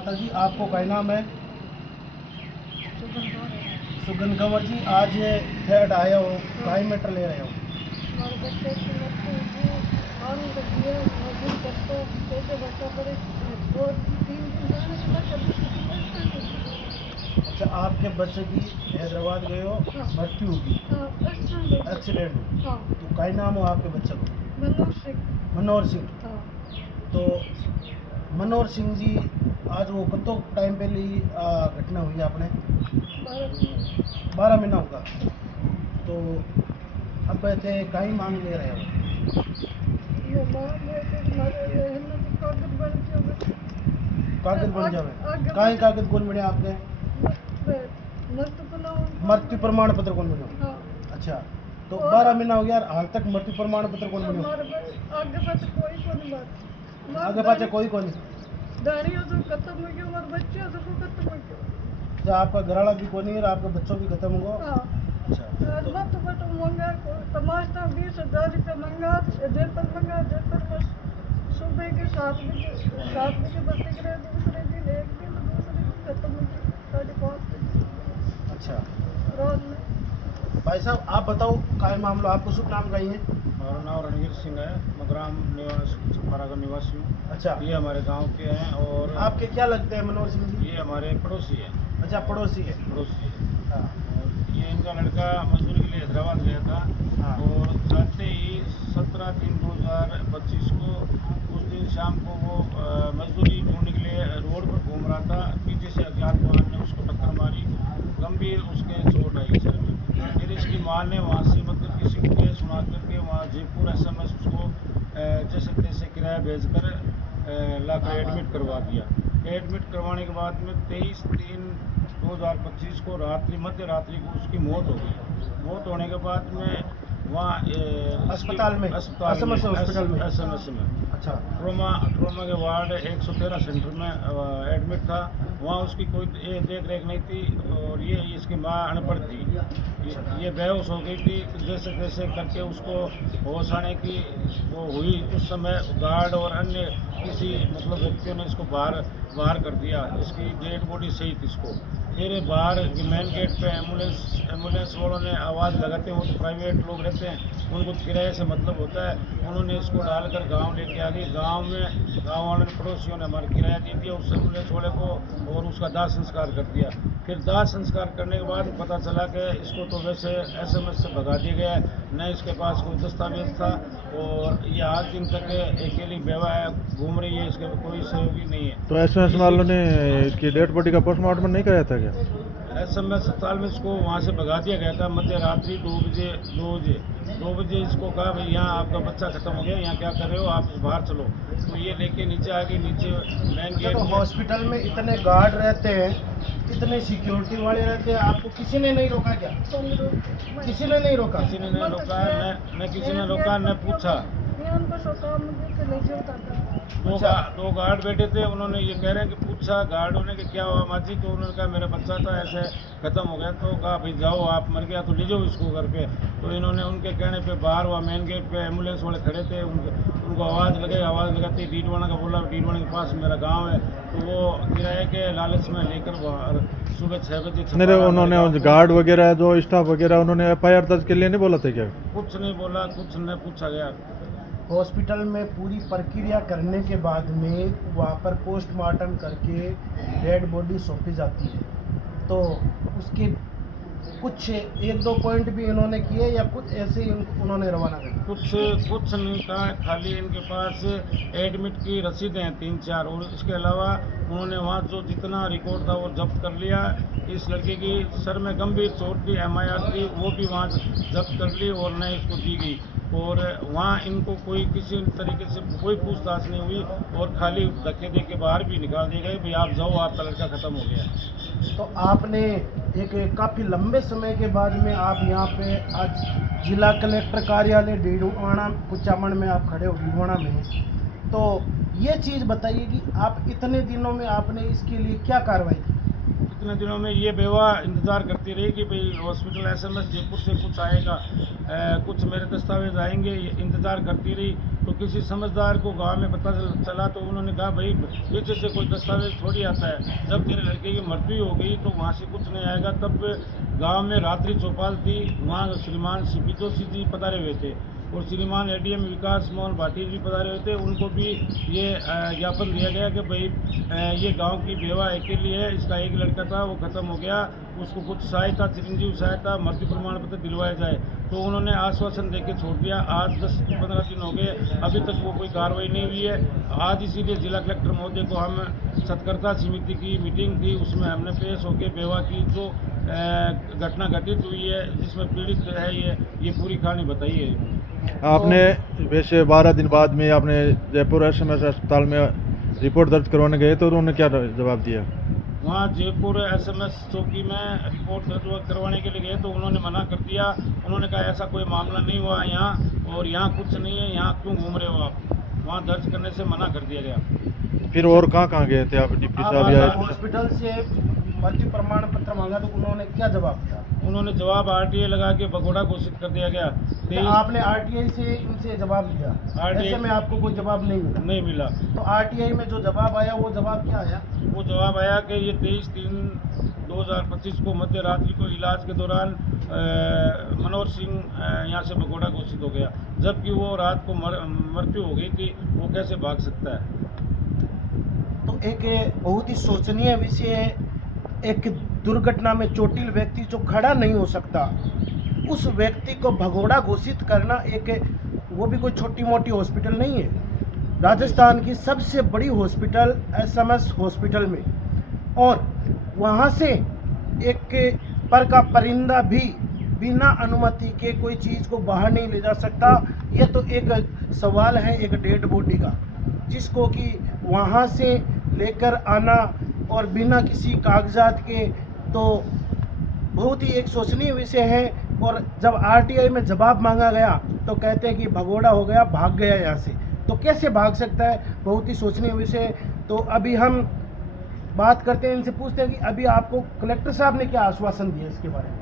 माता जी आपको क्या नाम है? सुगंध कंवर जी, आज ये फ्लैट आया हो, काय मैटर ले रहे हो? हमारे बच्चे की मृत्यु हुई, हम दिए मजदूर करते छोटे बच्चा पड़े 2-3 दिन जाने के बाद कभी छुट्टी पड़ता अच्छा, आपके बच्चे की हैदराबाद गए हो, हाँ। मृत्यु होगी, है एक्सीडेंट हुई। हाँ तो क्या नाम हो आपके बच्चे को? मनोज सिंह मनोहर सिंह। हाँ तो मनोहर सिंह जी, आज वो कतो टाइम पहले ही घटना हुई आपने? 12 महीना होगा। तो अब थे कहीं मांग ले रहे हो? ये मांग है कि हमारे ये हिम्मत कागज बन जाए, कागज बन जावे? आगे काहे कागज कौन बने आपके? मृत्यु प्रमाण पत्र कौन बने? हाँ अच्छा, तो 12 महीना हो गया, हाल तक मृत्यु प्रमाण पत्र कौन बने? आगे पाछे कोई को नहीं बात आगे पाछे कोई को नहीं। दानियों से खत्म हो गया, हमारे बच्चे से खत्म हो गया। तो आपका घरवाला भी कोई नहीं है, आपके बच्चों भी खत्म हो गए? हाँ अच्छा, आज मत बट मंगा तमाशा 20,000 रुपये मंगा, जेल पर मंगा, जेल पर बस सुबह के 7 बजे बत्ती गिरे, दूसरे दिन 1 दिन, दूसरे दिन खत्म हो गया 5:30 बजे अच्छा। रात में। भाई साहब आप बताओ क्या मामला, आपको शुभ नाम का ही है? मेरा नाम रणवीर सिंह है, मैं ग्राम निवास छपारा का निवासी हूँ। अच्छा, ये हमारे गांव के हैं और आपके क्या लगते हैं मनोहर सिंह जी? ये हमारे पड़ोसी हैं। अच्छा, पड़ोसी है। पड़ोसी है। हाँ और ये इनका लड़का मजदूरी के लिए हैदराबाद गया था हाँ। और जाते ही 17/3/2025 को उस दिन शाम को वो मजदूरी ढूंढने के लिए रोड पर घूम रहा था। पीछे से अज्ञात वाहन ने उसको टक्कर मारी, गंभीर उसके चोट आई सर में। फिर इसकी माँ ने वहाँ से मतलब किसी को केस सुना करके वहाँ जयपुर SMS उसको जैसे तैसे किराया भेजकर लाकर एडमिट करवा दिया। एडमिट करवाने के बाद में 23/3/2025 को मध्य रात्रि को उसकी मौत हो गई। मौत होने के बाद में वहाँ अस्पताल में? SMS हॉस्पिटल में? SMS में अच्छा, ट्रोमा के वार्ड 113 सेंटर में एडमिट था। वहाँ उसकी कोई देख रेख नहीं थी और ये इसकी माँ अनपढ़ थी। ये बेहोश हो गई थी। जैसे तैसे करके उसको होश आने की वो हुई, उस समय गार्ड और अन्य किसी मतलब व्यक्तियों ने इसको बाहर कर दिया। इसकी डेड बॉडी सही थी इसको। फिर बाहर मेन गेट पे एम्बुलेंस वालों ने आवाज़ लगाते हैं, वो तो प्राइवेट लोग रहते हैं, उनको किराए से मतलब होता है। उन्होंने इसको डालकर गांव लेके आ गई। गांव वालों ने, पड़ोसियों ने हमारा किराया दे दिया उस एम्बुलेंस वाले को और उसका दाह संस्कार कर दिया। फिर दाह संस्कार करने के बाद पता चला कि इसको तो वैसे SMS से भगा दिया गया है, न इसके पास कोई दस्तावेज था और ये आज दिन तक अकेली बेवा है, घूम रही है, इसके कोई सहयोगी नहीं है। तो SMS वालों ने इसकी डेड बॉडी का पोस्टमार्टम नहीं कराया था क्या? SMS अस्पताल में इसको वहाँ से भगा दिया गया था मध्य रात्रि 2 बजे इसको कहा भाई यहाँ आपका बच्चा खत्म हो गया, यहाँ क्या कर रहे हो, आप बाहर चलो। तो ये लेके नीचे आ गई। नीचे मेन गेट तो हॉस्पिटल में इतने गार्ड रहते हैं, इतने सिक्योरिटी वाले रहते हैं, आपको किसी ने नहीं रोका क्या? किसी ने नहीं रोका? किसी ने नहीं रोका, न किसी ने रोका, न पूछा। दो गार्ड बैठे थे, उन्होंने ये कह रहे हैं कि पूछा गार्डों ने कि क्या हुआ माजी, तो उन्होंने कहा मेरा बच्चा था ऐसे ख़त्म हो गया। तो कहा भाई जाओ, आप मर गया तो ले जाओ इसको घर पे। तो इन्होंने उनके कहने पे बाहर हुआ मेन गेट पे एम्बुलेंस वाले खड़े थे, उनको आवाज़ लगाती डीडवाना का बोला, डीडवाना के पास मेरा गाँव है। तो वो किराए के लालच में लेकर सुबह 6 बजे नहीं, उन्होंने गार्ड वगैरह जो स्टाफ वगैरह उन्होंने FIR दर्ज के लिए नहीं बोला था क्या? कुछ नहीं बोला, कुछ नहीं पूछा गया। हॉस्पिटल में पूरी प्रक्रिया करने के बाद में वहाँ पर पोस्टमार्टम करके डेड बॉडी सौंपी जाती है। तो उसके कुछ 1-2 पॉइंट भी इन्होंने किए या कुछ ऐसे ही उन्होंने रवाना कर? कुछ नहीं कहा, खाली इनके पास एडमिट की रसीदें हैं 3-4 और इसके अलावा उन्होंने वहाँ जो जितना रिकॉर्ड था वो जब्त कर लिया। इस लड़के की सर में गंभीर चोट थी, MIR थी, वो भी वहाँ जब्त कर ली और न इसको दी गई। और वहाँ इनको कोई किसी तरीके से कोई पूछताछ नहीं हुई और खाली धक्के दे के बाहर भी निकाल दिए गए, भाई आप जाओ, आपका लड़का ख़त्म हो गया। तो आपने एक काफ़ी लंबे समय के बाद में आप यहाँ पे आज जिला कलेक्टर कार्यालय डीडवाना कुचामन में आप खड़े हो, डीडवाना में। तो ये चीज़ बताइए कि आप इतने दिनों में आपने इसके लिए क्या कार्रवाई की? इतने दिनों में ये बेवा इंतज़ार करती रही कि भाई हॉस्पिटल एसएमएस जयपुर से कुछ आएगा, कुछ मेरे दस्तावेज आएंगे, ये इंतज़ार करती रही। तो किसी समझदार को गांव में पता चला तो उन्होंने कहा भाई पीछे से कोई दस्तावेज थोड़ी आता है, जब तेरे लड़के की मृत्यु हो गई तो वहाँ से कुछ नहीं आएगा। तब गांव में रात्रि चौपाल थी, वहाँ श्रीमान सीपी जोशी जी पधारे हुए थे और श्रीमान एडीएम विकास मोहन भाटी जी पधारे हुए थे। उनको भी ये ज्ञापन दिया गया कि भाई ये गांव की बेवा अकेली है, इसका एक लड़का था वो ख़त्म हो गया, उसको कुछ सहायता, चिरंजीव सहायता, मृत्यु प्रमाण पत्र दिलवाया जाए। तो उन्होंने आश्वासन देके छोड़ दिया। आज 10-15 दिन हो गए, अभी तक वो कोई कार्रवाई नहीं हुई है। आज इसीलिए जिला कलेक्टर महोदय को हम सत्कर्ता समिति की मीटिंग थी, उसमें हमने पेश होकर बेवा की जो घटना घटित हुई है जिसमें पीड़ित है ये पूरी कहानी बताई है। आपने वैसे 12 दिन बाद में आपने जयपुर एसएमएस अस्पताल में रिपोर्ट दर्ज करवाने गए तो उन्होंने क्या जवाब दिया? वहाँ जयपुर एसएमएस चौकी में रिपोर्ट दर्ज करवाने के लिए गए तो उन्होंने मना कर दिया। उन्होंने कहा ऐसा कोई मामला नहीं हुआ यहाँ, और यहाँ कुछ नहीं है, यहाँ क्यों घूम रहे हो आप? वहाँ दर्ज करने से मना कर दिया गया। फिर और कहाँ गए थे आप डिप्टी साहब या? हॉस्पिटल से मृत्यु प्रमाण पत्र मांगा तो उन्होंने क्या जवाब दिया? उन्होंने जवाब आरटीआई लगा के भगोड़ा घोषित कर दिया गया। तो आपने आरटीआई से इनसे जवाब लिया? ऐसे में आपको कोई जवाब नहीं मिला? नहीं मिला। तो आरटीआई में जो जवाब आया वो जवाब क्या आया? वो जवाब आया कि ये 23/3/2025 को मध्य रात्रि को इलाज के दौरान मनोहर सिंह यहाँ से भगोड़ा घोषित हो गया, जबकि वो रात को मृत्यु हो गई थी। वो कैसे भाग सकता है? तो एक बहुत ही शोचनीय विषय है। एक दुर्घटना में चोटिल व्यक्ति जो खड़ा नहीं हो सकता, उस व्यक्ति को भगोड़ा घोषित करना, एक वो भी कोई छोटी मोटी हॉस्पिटल नहीं है, राजस्थान की सबसे बड़ी हॉस्पिटल एसएमएस हॉस्पिटल में, और वहाँ से एक पर का परिंदा भी बिना अनुमति के कोई चीज़ को बाहर नहीं ले जा सकता। यह तो एक सवाल है एक डेड बॉडी का, जिसको कि वहाँ से लेकर आना और बिना किसी कागजात के, तो बहुत ही एक शोचनीय विषय है। और जब आरटीआई में जवाब मांगा गया तो कहते हैं कि भगोड़ा हो गया, भाग गया यहाँ से। तो कैसे भाग सकता है? बहुत ही शोचनीय विषय। तो अभी हम बात करते हैं, इनसे पूछते हैं कि अभी आपको कलेक्टर साहब ने क्या आश्वासन दिया इसके बारे में?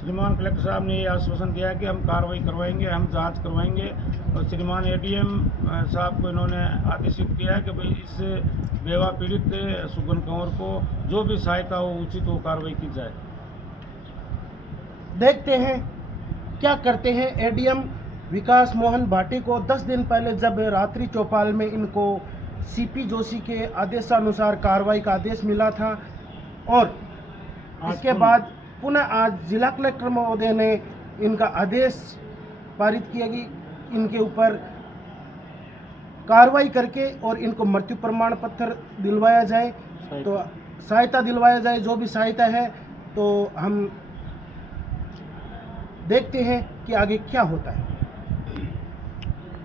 श्रीमान कलेक्टर साहब ने ये आश्वासन दिया कि हम कार्रवाई करवाएंगे, हम जांच करवाएंगे। और श्रीमान एडीएम साहब को इन्होंने आदेशित किया है कि भाई इस बेवा पीड़ित सुगन कंवर को जो भी सहायता हो उचित वो कार्रवाई की जाए। देखते हैं क्या करते हैं। एडीएम विकास मोहन भाटी को 10 दिन पहले जब रात्रि चौपाल में इनको सीपी जोशी के आदेशानुसार कार्रवाई का आदेश मिला था, और इसके बाद पुनः आज जिला कलेक्टर महोदय ने इनका आदेश पारित किया कि इनके ऊपर कार्रवाई करके और इनको मृत्यु प्रमाण पत्र दिलवाया जाए, तो सहायता दिलवाया जाए, जो भी सहायता है। तो हम देखते हैं कि आगे क्या होता है।